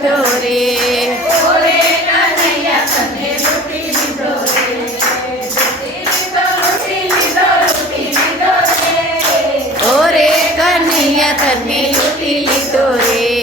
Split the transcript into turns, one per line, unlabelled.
લીધો રે ઓરે કનૈયા તને લૂટી લીધો રે